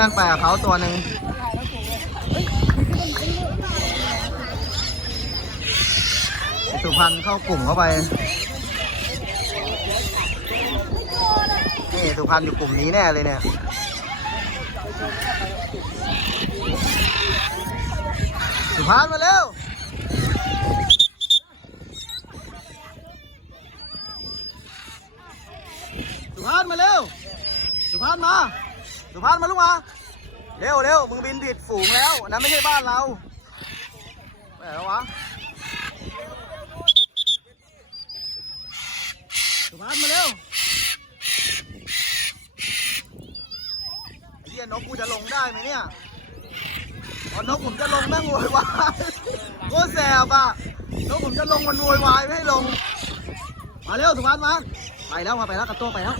นั่นไปกับเขาตัวหนึ่งสุพรรณเข้ากลุ่มเข้าไป นี่สุพรรณอยู่กลุ่มนี้แน่เลยเนี่ยสุพรรณมาเร็วสุพรรณมาเร็วสุพรรณมา สุพรรณมาลูกมา เร็วเร็วมึงบินผิดฝูงแล้วนนั้นไม่ใช่บ้านเราไปไหนแล้ววะ สุพรรณมาเร็วไอ้เหี้ยนกกูจะลงได้ไหมเนี่ยพอนกผมจะลงแม่งโวยวายโคตรแสบอะนกผมจะลงมันโวยวายไม่ให้ลง มาเร็วสุพรรณมา ไปแล้วมาไปแล้วกระตัวไปแล้ว